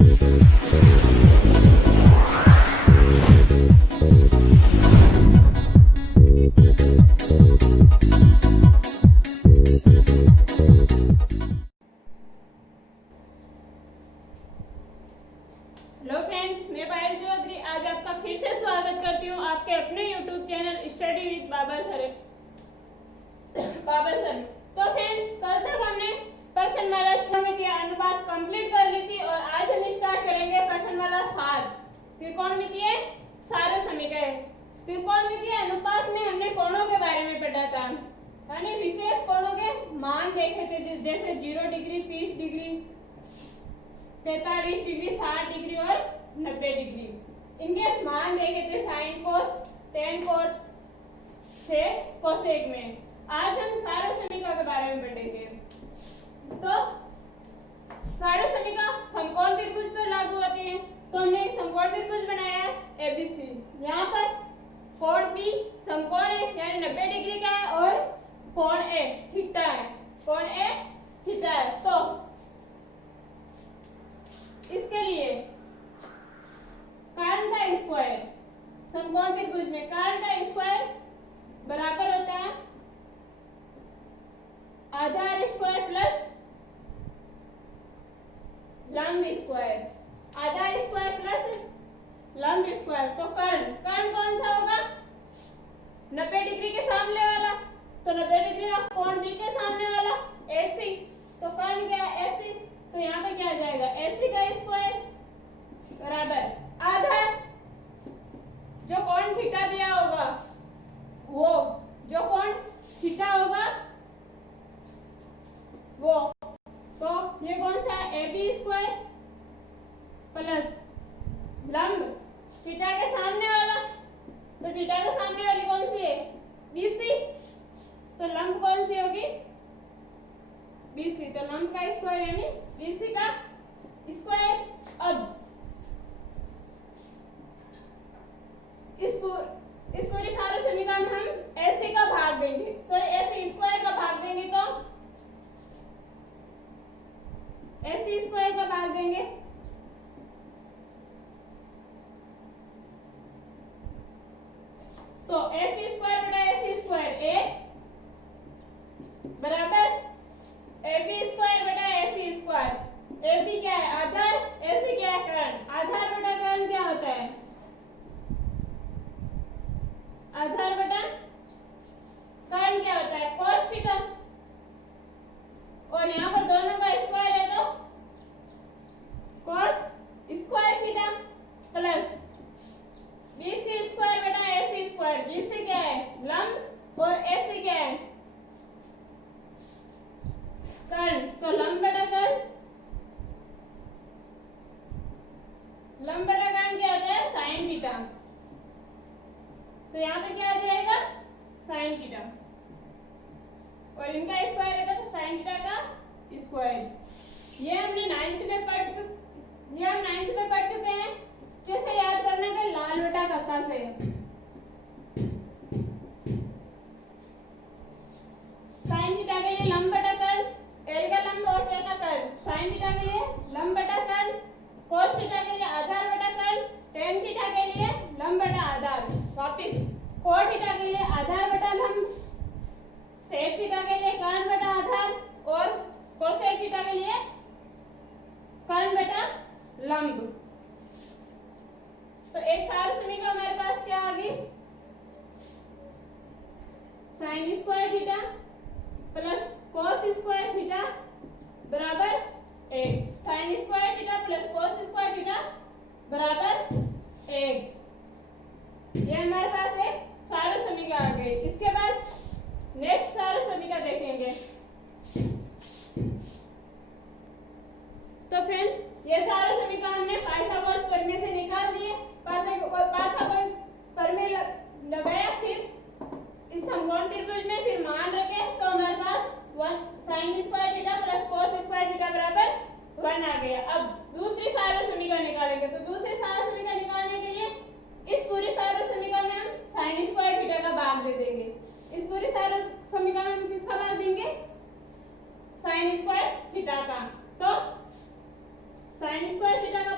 Hello friends, मैं पायल चौधरी आज आपका फिर से स्वागत करती हूँ आपके अपने YouTube channel study with Babar sir. तो फ्रेंड्स, कल तक हमने प्रश्न वाला 6 में किया अनुपात कंप्लीट कर ली थी और आज हम स्टार्ट करेंगे प्रश्न वाला 7 त्रिकोणमितीय सारसमीकरण। त्रिकोणमितीय अनुपात में हमने कोणों के बारे में पढ़ा था, यानी विशेष कोणों के मान देखे थे, जैसे 0 डिग्री, 30 डिग्री, 45 डिग्री, 60 डिग्री और 90 डिग्री। इनके मान देखे थे साइन कोस, टेन कोस से कोसेक में। आज हम सारसमीका के बारे में पढ़ेंगे। तो सारसमीका समकोण त्रिभुज पर लागू होती है। तो हमने एक समकोण त्रिभुज बनाया है एबीसी। यहाँ पर कोण बी समकोण है, यानी 90 डिग्री का है, और कोण ए थीटा है, कोण ए थीटा है। तो इसके लिए कर्ण का स्क्वायर, समकोण त्रिभुज में कर्ण का स्क्वायर बराबर होता है आधार स्क्वायर प्लस लंब स्क्वायर, आधार स्क्वायर प्लस लंब स्क्वायर। तो कर्ण कर्ण कौन सा होगा? 90 डिग्री के सामने वाला। तो 90 डिग्री का कोण बी के सामने वाला एसी। तो कर्ण क्या है? एसी। तो यहाँ पे क्या आ जाएगा? एसी का स्क्वायर बराबर आधार, जो कोण थीटा दिया होगा, वो जो कोण थीटा होगा वो, तो ये कौन सा है? AB स्क्वायर प्लस लंब थीटा के सामने वाला। तो थीटा के सामने वाली कौन सी है? BC। तो लंब कौन सी होगी? BC। तो लंब का स्क्वायर यानी BC का स्क्वायर। अब इस पूरी सारसमीका में हम AC का भाग देंगे, सॉरी AC स्क्वायर का भाग देंगे। तो AC स्क्वायर का भाग देंगे तो AC स्क्वायर बटा AC स्क्वायर 1 बराबर AB स्क्वायर बटा AC स्क्वायर। AB क्या है? आधार, AC क्या है? कर्ण। आधार बटा कर्ण क्या होता है? आधार बटा कर्ण क्या होता है? cos theta. और यहाँ पर दोनों का स्क्वायर है तो cos square theta plus BC square बटा AC स्क्वायर। BC क्या है? लंब और AC क्या है? कर्ण। तो लंब बटा कर्ण, लंब बटा कर्ण क्या होता है? Sine theta. तो यहाँ पे क्या आ जाएगा? Sign theta. और इनका स्क्वायर है तो साइन थीटा का स्क्वायर। ये हमने 9th में पढ़ चुके हैं। कैसे याद करना है? लाल बटा कक्का से। साइन थीटा के लिए लंब बटा कर्ण, एल का लंब और क्या का कर्ण। साइन थीटा के लिए लंब बटा कर्ण, कोस थीटा के लिए आधार बटा कर्ण, टेन थीटा के लिए लंब बटा आधार। वापिस कोण थीटा के लिए आधार बटा लंब, सेक थीटा के लिए कर्ण बटा आधार, और कोसेक थीटा के लिए कर्ण बटा लंब। तो एक सारसमीका हमारे पास क्या आ गई? Sign square theta plus cos square theta बराबर 1। Sign square theta plus cos square theta बराबर 1। ये हमारे पास एक सारसमीका आ गई। इसके बाद नेक्स्ट सारसमीका देखेंगे। तो फ्रेंड्स, ये सारसमीका हमने पाइथागोरस प्रमेय से निकाल दिए। पाइथागोरस प्रमेय लगाया, फिर इस समकोण त्रिभुज में फिर मान रखे, तो हमारे पास 1 sin square theta plus cos square theta बराबर 1 आ गया। अब दूसरी सारसमीका निकालेंगे। तो दूसरी सारसमीका निकालने के लिए इस पूरी सारसमीका में हम sin स्क्वायर थीटा का भाग दे देंगे। इस पूरी सारसमीका में हम किसका भाग देंगे? sin स्क्वायर थीटा का। तो sin स्क्वायर थीटा का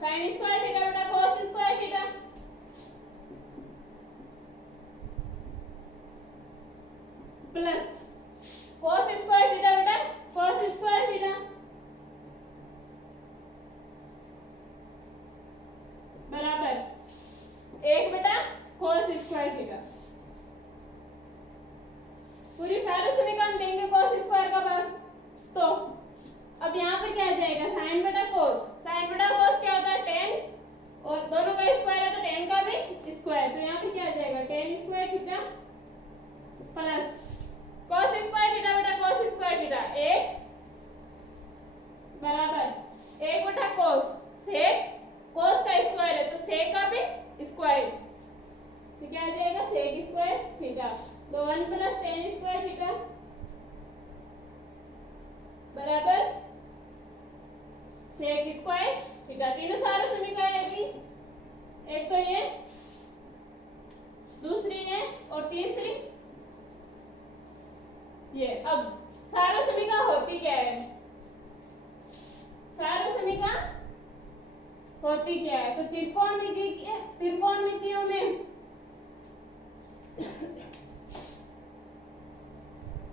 साइन स्क्वायर थीटा बटा cos square theta plus cos square theta बटा कॉस स्क्वायर थीटा बराबर 1 बटा कॉस स्क्वायर थीटा। पूरी सारे समीकरण देंगे कॉस स्क्वायर का भाग, तो अब यहाँ पर क्या आ जाएगा साइन बटा कॉस। साइन बटा कॉस क्या होता है tan, और दोनों का स्क्वायर है तो tan का भी स्क्वायर, तो यहाँ पे क्या आ जाएगा tan square theta plus cos square theta बटा cos स्क्वायर थीटा 1 बराबर 1 बटा cos sec cos का स्क्वायर है तो sec का भी स्क्वायर, तो क्या आ जाएगा sec स्क्वायर थीटा, तो 1 प्लस tan स्क्वायर थीटा बराबर sec स्क्वायर थीटा। तीनों सारे समीकरण है कि एक तो ये, दूसरी है और तीसरी ये। अब सारे समीकरण होती क्या है, सारे समीकरण होती क्या है, तो त्रिकोणमितियों में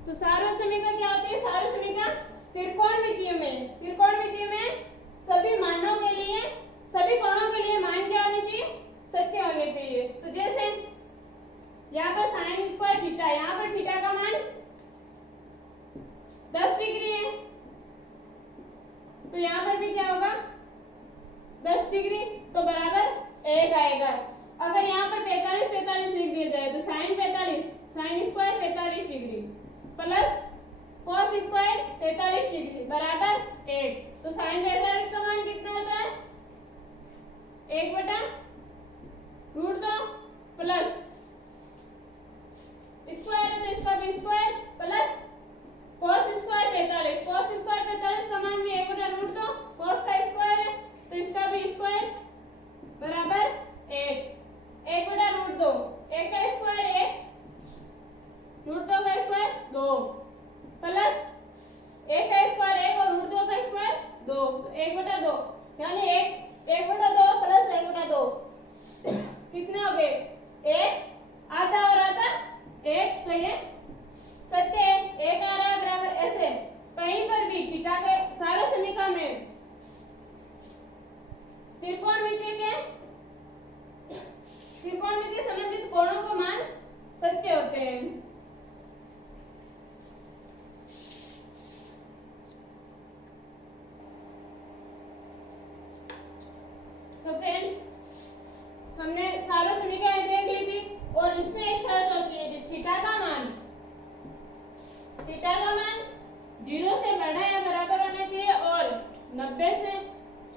तो सारे समीकरण क्या होते हैं, सारे समीकरण त्रिकोणमितियों में सभी मानों के लिए, सभी कोणों के लिए मान क्या होने चाहिए, सत्य होने चाहिए। तो जैसे यहाँ पर साइन स्क्वायर थीटा, यहाँ पर थीटा का मान 10 डिग्री है, तो यहाँ पर भी क्या होगा 10 डिग्री, तो बराबर 1 आएगा। अगर यहाँ पर 45 लिख दिया जाए तो sine 45 sine square 45 degree plus cos square 45 degree बराबर 1, तो साइन 45 का मान कितना होता है 1 बटा √2 प्लस स्क्वायर है तो इसका भी स्क्वायर प्लस cos स्क्वायर 45 का मान भी 1 बटा √2, cos का स्क्वायर है तो इसका भी स्क्वायर बराबर 1 बटा √2, 1 का स्क्वायर 1 √2 का स्क्वायर 2 प्लस 1 का स्क्वायर 1 और √2 का स्क्वायर 2, तो 1 बटा 2 यानी 1 बटा 2 प्लस 1 बटा 2 कितने हो गए 1 आधा और आधा 1, तो ये सत्य है 1 आ रहा है बराबर। ऐसे कहीं पर भी थीटा के सारे समीकरण में त्रिकोणमिति संबंधित कोणों को मान सत्य होते हैं। तो फ्रेंड्स हमने सारे समीकरण देख ली थी, और इसमें एक शर्त होती है थीटा का मान 0 से बड़ा या बराबर होना चाहिए और 90 से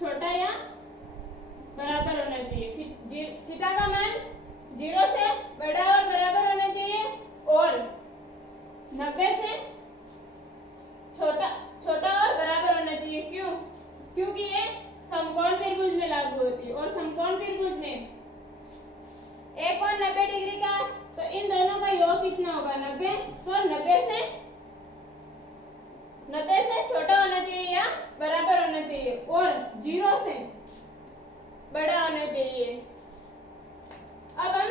छोटा या बराबर होना चाहिए। थीटा का मान 0 से बड़ा और बराबर होना चाहिए और 90 से छोटा और बराबर होना चाहिए। क्यों? क्योंकि ये समकोण त्रिभुज में लागू होती है, और समकोण त्रिभुज में एक कोण 90 डिग्री का, तो इन दोनों का योग कितना होगा 90, तो 90 से छोटा होना चाहिए या बराबर होना चाहिए और 0 से बड़ा होना चाहिए। अब हम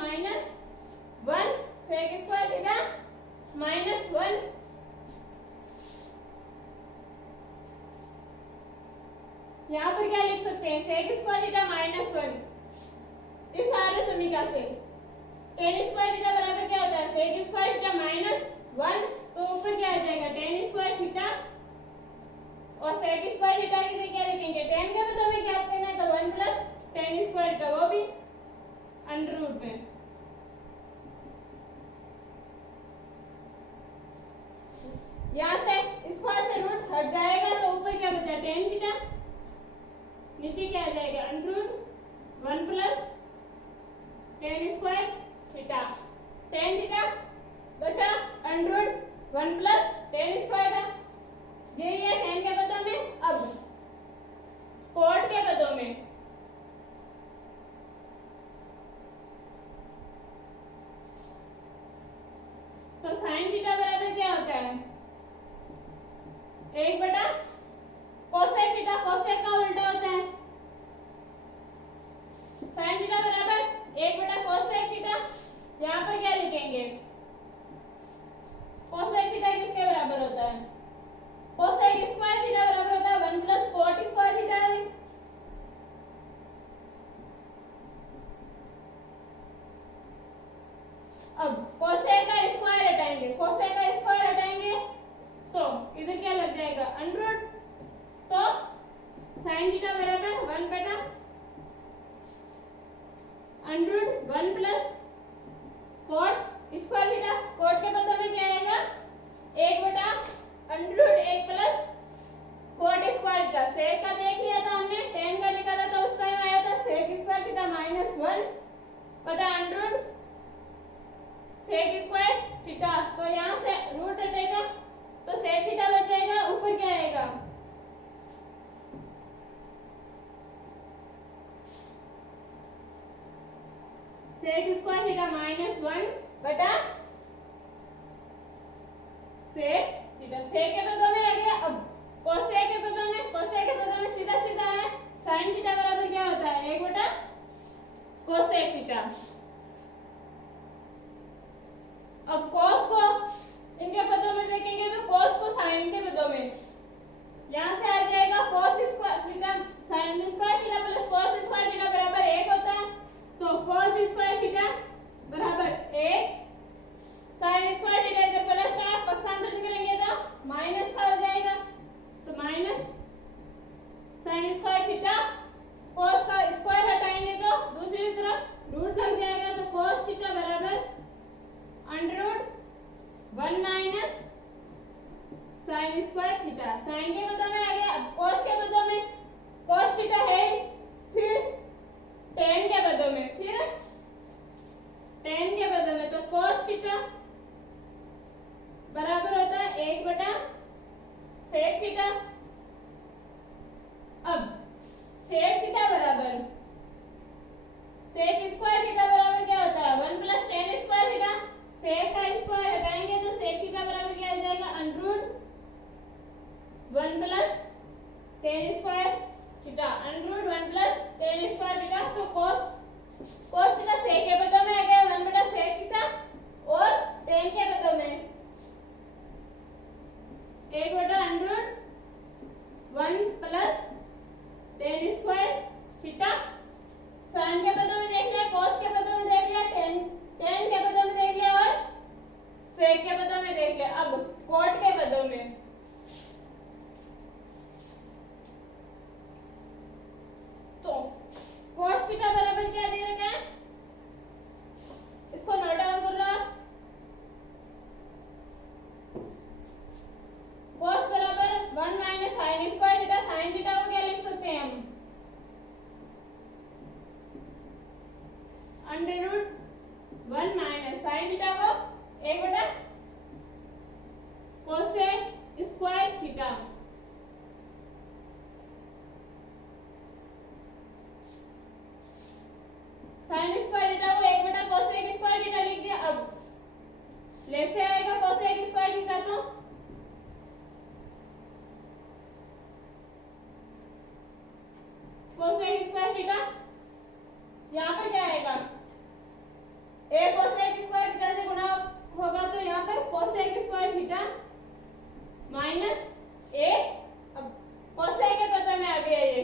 minus 1 sec square theta minus 1 यहाँ पर क्या लिख सकते हैं सेक स्क्वायर थीटा माइनस 1 इस सारे समीकरण से टेन स्क्वायर थीटा बराबर क्या होता है सेक स्क्वायर थीटा माइनस 1 तो ऊपर क्या आ जाएगा टेन स्क्वायर थीटा और सेक स्क्वायर थीटा की जगह क्या लिखेंगे टेन के पदों में ज्ञात करना है तो 1 प्लस टेन स्क्वायर थीटा वो भी अंडर रूट में यहाँ से स्क्वायर से रूट हट जाएगा तो ऊपर क्या बचा टेन थीटा नीचे क्या आ जाएगा under root 1 plus tan square theta tan theta बटा under root 1 plus tan square था यही है टेन के पदों में। अब कोट के पदों में तो साइन थीटा बराबर क्या होता है एक बटा कोसेक थीटा कोसेक का उल्टा होता है साइन थीटा बराबर एक बटा कोसेक थीटा यहाँ पर क्या लिखेंगे कोसेक थीटा किसके बराबर होता है कोसेक स्क्वायर थीटा बराबर होता है 1 प्लस कोट स्क्वायर थीटा अब कोसेक का स्क्वायर हटाएंगे कोसेक का स्क्वायर हटाएंगे तो इधर क्या लग जाएगा अंडर रूट तो साइन थीटा बराबर 1 बटा under root 1 plus cot square theta cot के पदों में क्या आएगा 1 बटा under root 1 plus cot square theta sec का देख लिया था हमने टेन का निकाला था उस टाइम आया था सेक स्क्वायर थीटा माइनस 1 बटा under root sec square theta तो यहाँ से रूट हटेगा तो सेक थीटा बच जाएगा ऊपर क्या आएगा सेक स्क्वायर थीटा माइनस 1 बटा सेक थीटा सेक के पदों में आ गया। अब कोसेक के पदों में सीधा सीधा है साइन थीटा बराबर क्या होता है 1 बटा कोसेक थीटा। अब cos को इनके पदों में देखेंगे तो cos को sin के पदों में यहाँ से आ जाएगा cos square theta sin square theta plus cos square theta बराबर 1 होता है तो cos स्क्वायर थीटा बराबर 1 sin स्क्वायर थीटा इधर प्लस का पक्षांतर निकलेंगे तो माइनस का हो जाएगा तो minus sin square theta cos का स्क्वायर हटाएंगे तो दूसरी तरफ रूट लग जाएगा तो cos थीटा बराबर under root 1 minus sine square theta sine के पदों में आ गया। अब cos के पदों में cos थीटा है फिर tan के पदों में तो cos थीटा बराबर होता है 1 बटा sec थीटा। अब sec थीटा बराबर sec स्क्वायर थीटा बराबर क्या होता है 1 plus tan square theta sec का स्क्वायर हटाएंगे तो sec थीटा बराबर क्या आ जाएगा under root 1 plus tan square theta under root 1 plus tan square theta तो cos थीटा sec के पदों में आ गया 1 बटा sec थीटा और tan के पदों में 1 बटा under root 1 plus tan square theta sin के पदों में देख लिया cos के पदों में देख लिया tan के पदों में देख लिया और sec के पदों में देख लिया। अब cot के पदों में तो cos थीटा बराबर क्या दे रखा है इसको नोट डाउन कर लो cos बराबर 1 minus sin square theta sin theta को क्या लिख सकते हैं हम under root 1 minus sin theta को 1 बटा cosec square theta sin square theta को 1 बटा कोसेक स्क्वायर थीटा लिख दिया। अब ले से आएगा कोसेक स्क्वायर थीटा तो कोसेक स्क्वायर थीटा यहाँ पर क्या आएगा a कोसेक स्क्वायर थीटा से गुणा होगा तो यहाँ पर cosec square theta minus a, अब कोसेक के पदों में आ गया ये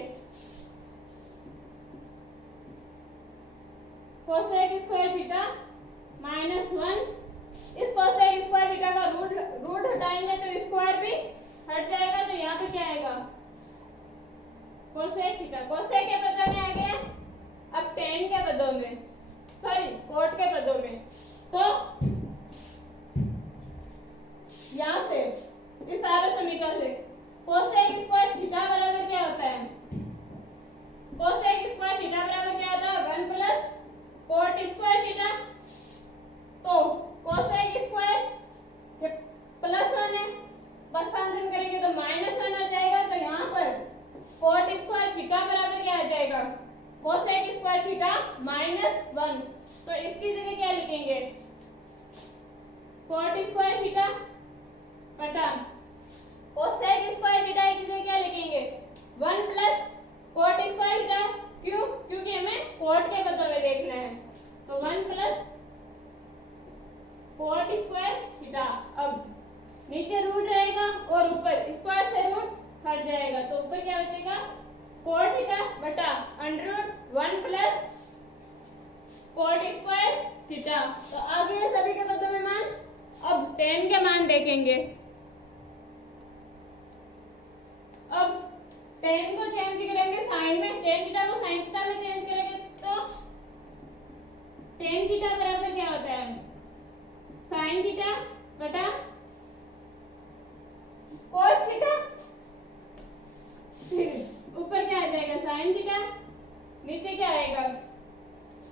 कोसेक स्क्वायर थीटा माइनस 1। इस कोसेक स्क्वायर थीटा का रूट हटाएंगे तो स्क्वायर भी हट जाएगा, तो यहाँ पे क्या आएगा कोसेक थीटा, कोसेक के पदों में आ गया। अब टेन के पदों में, सॉरी कोट के पदों में, तो यहाँ से इस सारे समीकरण से कोसेक स्क्वायर थीटा बराबर क्या होता है, कोसेक स्क्वायर थीटा बराबर क्या होता है 1 प्लस कोट स्क्वायर थीटा। तो कोसेक स्क्वायर प्लस 1 है, पक्षांतरण करेंगे तो माइनस 1 हो जाएगा, तो यहाँ पर कोट स्क्वायर थीटा बराबर क्या आ जाएगा कोसेक स्क्वायर थीटा माइनस 1। तो इसकी जगह क्या लिखेंगे कोट स्क्वायर थीटा बटा कोसेक स्क्वायर थीटा की जगह क्या लिखेंगे 1 प्लस कोट स्क्वायर थीटा। क्यों? क्योंकि हमें कोट के पदों में देखना है, तो 1 प्लस कोट स्क्वायर थीटा। अब नीचे रूट रहेगा और ऊपर स्क्वायर से रूट हट जाएगा, तो ऊपर क्या बचेगा कोट थीटा बटा under root 1 plus cot square theta. तो आ गए सभी के पदों में मान। अब टेन के मान देखेंगे। अब टेन को चेंज करेंगे साइन में, टेन थीटा को साइन थीटा में चेंज करेंगे तो टेन थीटा बराबर क्या होता है साइन थीटा बटा कोस थीटा। फिर ऊपर क्या आ जाएगा साइन थीटा, नीचे क्या आएगा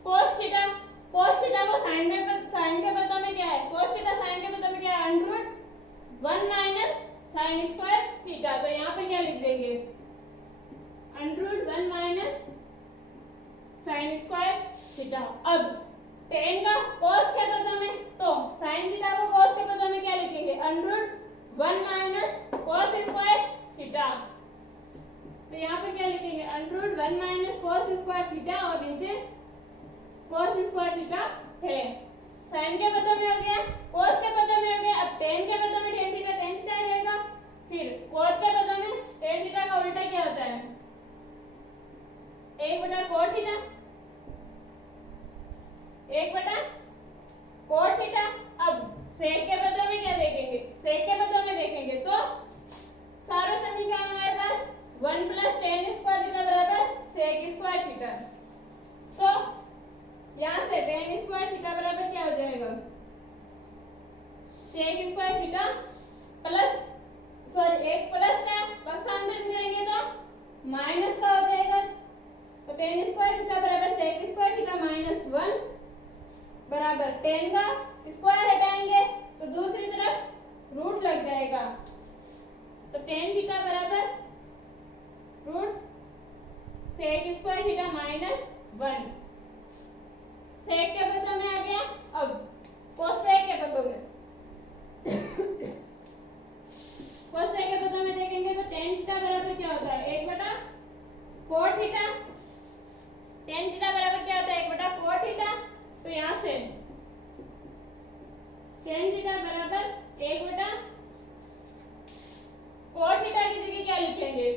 कोस थीटा। कोस थीटा को साइन के पदों में क्या है कोस थीटा, साइन के पदों में क्या है under root 1 minus sine square theta. तो यहाँ पे क्या लिख देंगे under root 1 minus sine square theta. अब टेन का कोस के पदों में, तो साइन थीटा को कोस के पदों में क्या लिखेंगे under root 1 minus cos square theta. तो यहाँ पे क्या लिखेंगे under root 1 minus cos square theta और नीचे कोस स्क्वायर थीटा है। साइन के पदों में हो गया, कोस के पदों में हो गया। अब टेन के पदों में टेन थीटा रहेगा। फिर कोट के पदों में टेन थीटा का उल्टा क्या होता है 1 बटा कोट थीटा, 1 बटा कोट थीटा। अब सेक के पदों में क्या देखेंगे, सेक के पदों में देखेंगे तो सारे समीकरण हमारे पास 1 प्लस टेन स्क्वायर थीटा बराबर सेक स्क्वायर थीटा। तो यहाँ से टेन स्क्वायर थीटा बराबर क्या हो जाएगा sec square theta plus, sorry 1 plus का पक्षांतरण करेंगे तो माइनस का हो जाएगा। तो टेन स्क्वायर थीटा बराबर सेक स्क्वायर थीटा माइनस 1 बराबर टेन का स्क्वायर हटाएंगे तो दूसरी तरफ रूट लग जाएगा। तो टेन थीटा बराबर root sec square theta minus 1। Sec के पदों में आ गया। अब कोसेक के पदों में कोसेक के पदों में देखेंगे तो टेन थीटा बराबर क्या होता है 1 बटा कोट थीटा। टेन थीटा बराबर क्या होता है 1 बटा कोट थीटा। तो यहाँ से टेन थीटा बराबर 1 बटा कोट थीटा की जगह क्या लिखेंगे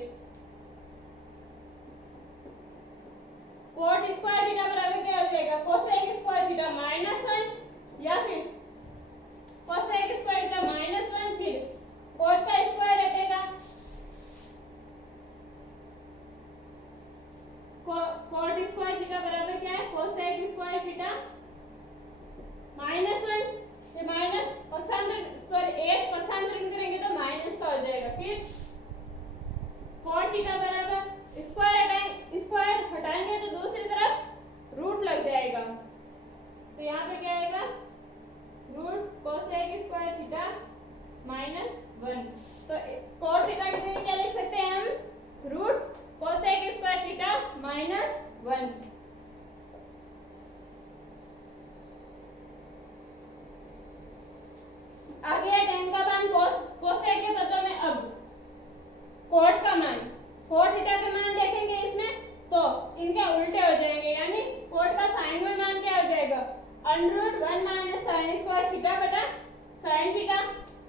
कोट स्क्वायर थीटा बराबर क्या हो जाएगा कोसेक स्क्वायर थीटा माइनस 1 या फिर कोसेक स्क्वायर थीटा माइनस 1। फिर कोट का स्क्वायर हटेगा, कोट स्क्वायर थीटा बराबर क्या है कोसेक स्क्वायर थीटा माइनस 1। फिर माइनस पक्षांतरण, सॉरी 1 पक्षांतरण करेंगे तो माइनस का हो जाएगा। फिर कोट थीटा बराबर स्क्वायर हटाएंगे तो दूसरी तरफ रूट लग जाएगा। तो यहाँ पे क्या आएगा root cosec square theta minus 1। तो कोट थीटा की जगह क्या लिख सकते हैं हम root cosec square theta minus 1। आ गया टेन का मान कोसेक के पदों में। अब कोट का मान, कोट थीटा के मान देखेंगे इसमें तो इनके उल्टे हो जाएंगे, यानी कोट का साइन में मान क्या हो जाएगा √1 माइनस साइन स्क्वायर थीटा बटा साइन थीटा।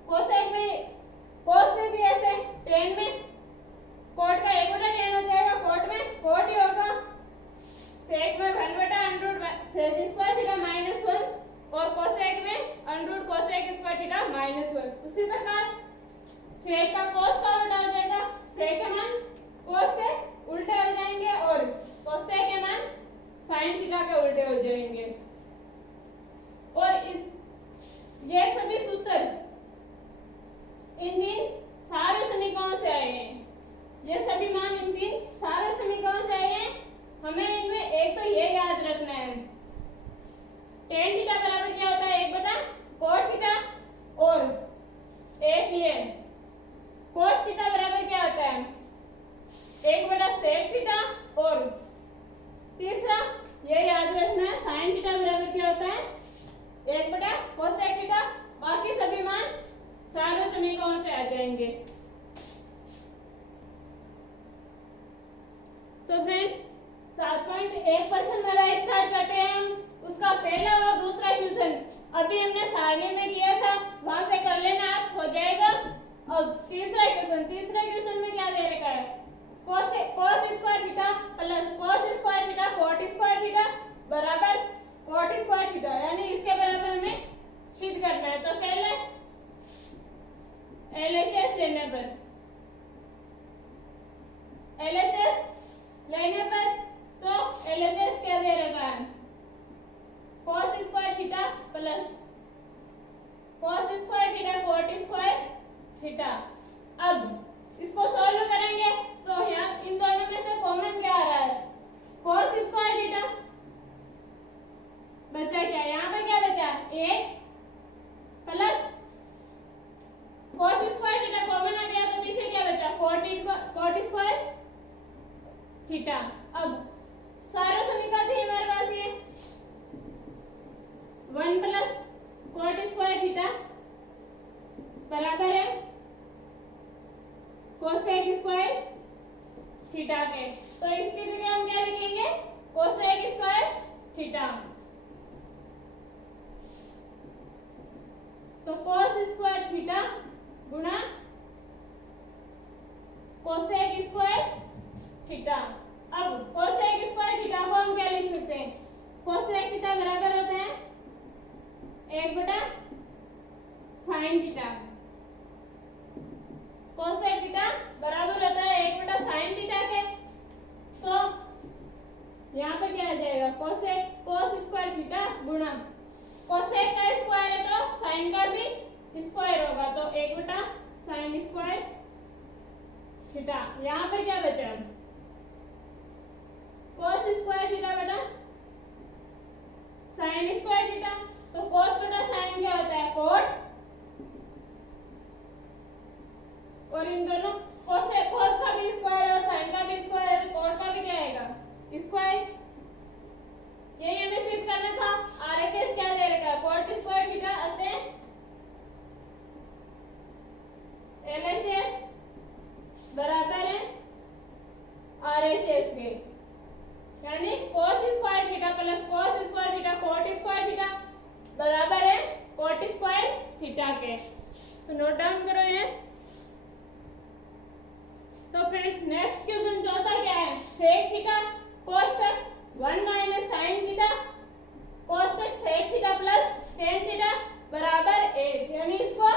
कोसेक में कोस में भी ऐसे, टेन में कोट का 1/10 हो जाएगा, कोट में कोट ही होगा। सेक में 1/√1 सेक स्क्वायर थीटा -1 और कोसेक में √ कोसेक स्क्वायर थीटा -1। उसी प्रकार सेक का कोस का उल्टा हो जाएगा, सेक के मान कोस के उल्टे हो जाएंगे और कोसेक के मान साइन थीटा के उल्टे हो जाएंगे। और ये सभी सूत्र इन तीन सारे समीकरणों से आए हैं। ये सभी मान इन तीन सारे समीकरणों से आए हैं। हमें इनमें एक तो ये याद रखना है, टेन थीटा बराबर क्या होता है 1/cot थीटा, और एक ये cos थीटा बराबर क्या होता है 1/sec थीटा, और तीसरा ये याद रखना है sin थीटा बराबर क्या होता है 1/cosec थीटा। बाकी सभी मान सारे समीकरणों से आ जाएंगे। तो फ्रेंड्स 7.1% वाला स्टार्ट करते हैं हम। उसका पहला और दूसरा क्वेश्चन अभी हमने सारणी में किया था, वहां से कर लेना आप, हो जाएगा। अब तीसरे क्वेश्चन में क्या दे रखा है cos square theta plus cos square theta cot square theta बराबर cot स्क्वायर थीटा, यानी इसके बराबर हमें सिद्ध करना है। तो पहले LHS लेने पर तो LHS क्या दे रखा है cos square theta plus cos square theta cot square theta. अब इसको सॉल्व करेंगे तो यहाँ इन दोनों में से कॉमन क्या आ रहा है cos स्क्वायर थीटा, बचा क्या यहाँ पर क्या बचा 1 plus cos square theta common आ गया तो पीछे क्या बचा cot स्क्वायर थीटा। अब सारे समीकरण थे हमारे पास ये 1 प्लस cot स्क्वायर थीटा बराबर है cosec स्क्वायर थीटा के। तो इसकी जगह हम क्या लिखेंगे cosec स्क्वायर थीटा। तो cos स्क्वायर थीटा गुणा cosec स्क्वायर थीटा। अब cosec स्क्वायर थीटा को हम क्या लिख सकते हैं cosec थीटा बराबर होता है 1/sin थीटा। cosec थीटा बराबर होता है 1/sin थीटा के। तो यहाँ पर क्या आ जाएगा cos स्क्वायर थीटा गुणा cosec का स्क्वायर है तो sin का भी स्क्वायर होगा, तो 1/sin स्क्वायर थीटा। यहाँ पर क्या बचा cos स्क्वायर थीटा बटा sin स्क्वायर थीटा। तो cos बटा sin क्या होता है cot, और इन दोनों cos का भी स्क्वायर और sin का भी स्क्वायर है तो cot का भी क्या आएगा स्क्वायर। यही हमें सिद्ध करना था। RHS क्या दे रखा है cot स्क्वायर थीटा अतः LHS बराबर है RHS के, यानी cos square theta plus cos square theta cot square theta बराबर है cot स्क्वायर थीटा के। तो नोट डाउन करो ये। तो फ्रेंड्स नेक्स्ट क्वेश्चन चौथा क्या है sec थीटा कोष्टक 1 माइनस sin थीटा कोष्टक sec theta plus tan theta बराबर 1, यानी इसको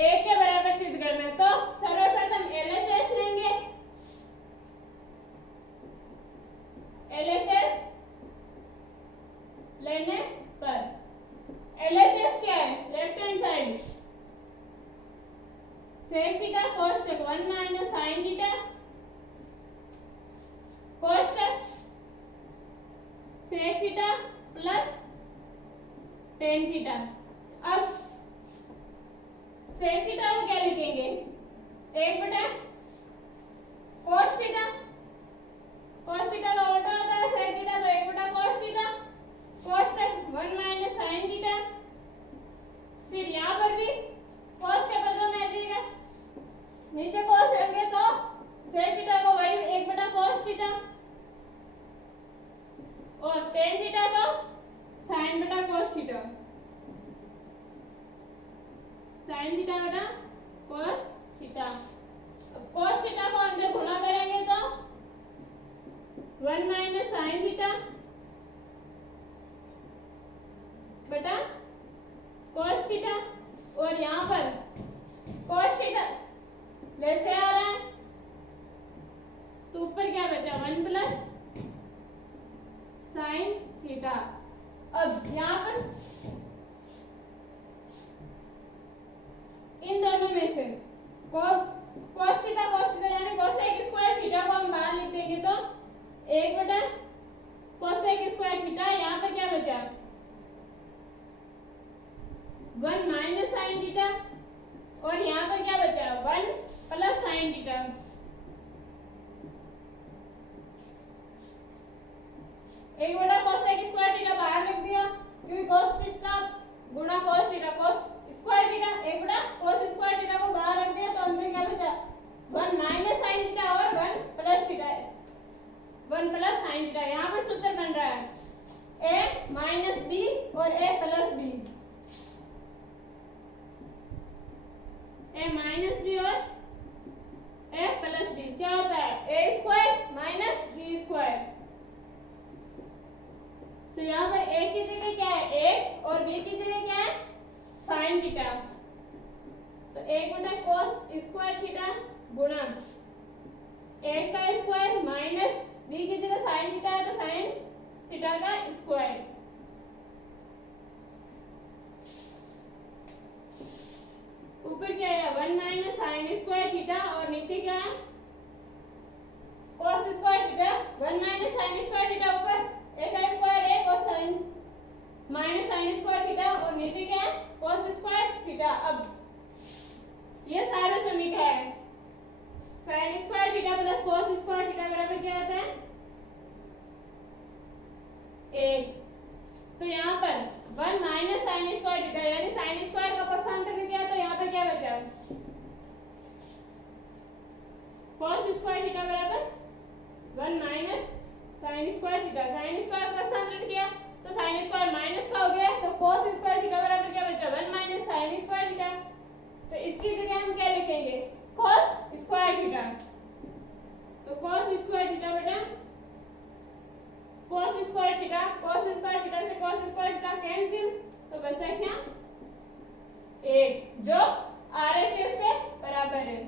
1 के बराबर सिद्ध करना है। तो सर्वप्रथम LHS लेंगे। LHS लेने पर LHS क्या है left hand side sec theta कोष्टक 1 माइनस sin थीटा कोष्टक sec theta plus tan theta. अब sec थीटा को क्या लिखेंगे 1/cos थीटा। cos थीटा का उल्टा होता है sec थीटा, तो 1/cos थीटा कोष्टक 1 माइनस sin थीटा। फिर यहाँ पर भी cos के पदों में आ जाएगा, नीचे cos लेंगे तो sec थीटा को वही 1/cos थीटा और tan थीटा को sin/cos साइन थीटा बटा cos थीटा। अब cos थीटा को अंदर गुणा करेंगे तो 1 माइनस साइन थीटा बटा cos थीटा, और यहाँ पर cos थीटा लेसे आ रहा है तो ऊपर क्या बचा 1 प्लस साइन थीटा। अब यहाँ पर इन दोनों में से cos थीटा यानी कोसेक स्क्वायर थीटा को हम बाहर लिख देंगे तो 1 बटा कोसेक स्क्वायर थीटा, यहाँ पर क्या बचा 1 माइनस साइन थीटा, और यहाँ पर क्या बचा 1 प्लस साइन थीटा। एक बटा कोसेक स्क्वायर थीटा बाहर लिख दिया क्योंकि cos थीटा गुणा cos theta cos square theta, एक बटा cos स्क्वायर थीटा को बाहर रख दिया तो अंदर क्या बचा 1 माइनस साइन थीटा और 1 plus theta, 1 plus sine theta. यहाँ पर सूत्र बन रहा है a माइनस बी और a plus B, a minus B और a प्लस बी क्या होता है a square minus b square. तो यहाँ पर a की जगह क्या है 1 और b की जगह क्या है साइन थीटा, तो 1 बटा cos स्क्वायर थीटा गुणा 1 का स्क्वायर माइनस b की जगह साइन थीटा है तो साइन थीटा का स्क्वायर। ऊपर क्या है 1 माइनस साइन स्क्वायर थीटा और नीचे क्या है cos square theta. 1 minus sine square theta ऊपर a का स्क्वायर 1 और sine minus sine square theta और नीचे क्या है cos स्क्वायर थीटा। अब ये सारे समीकरण है sign square theta plus cos square theta बराबर क्या आता है 1। तो यहाँ पर 1 माइनस साइन स्क्वायर थीटा यानी साइन स्क्वायर का पक्षांतर किया तो यहाँ पर क्या बचा cos स्क्वायर थीटा बराबर 1 minus sine square theta. Sine square का पक्षांतर किया तो साइन स्क्वायर माइनस का हो गया तो cos स्क्वायर थीटा बराबर क्या बचा 1 माइनस साइन स्क्वायर थीटा। तो इसकी जगह हम क्या लिखेंगे cos स्क्वायर थीटा, तो cos स्क्वायर थीटा बटा cos square theta, cos square theta से cos स्क्वायर थीटा कैंसिल तो बचा क्या 1 जो RHS के बराबर है।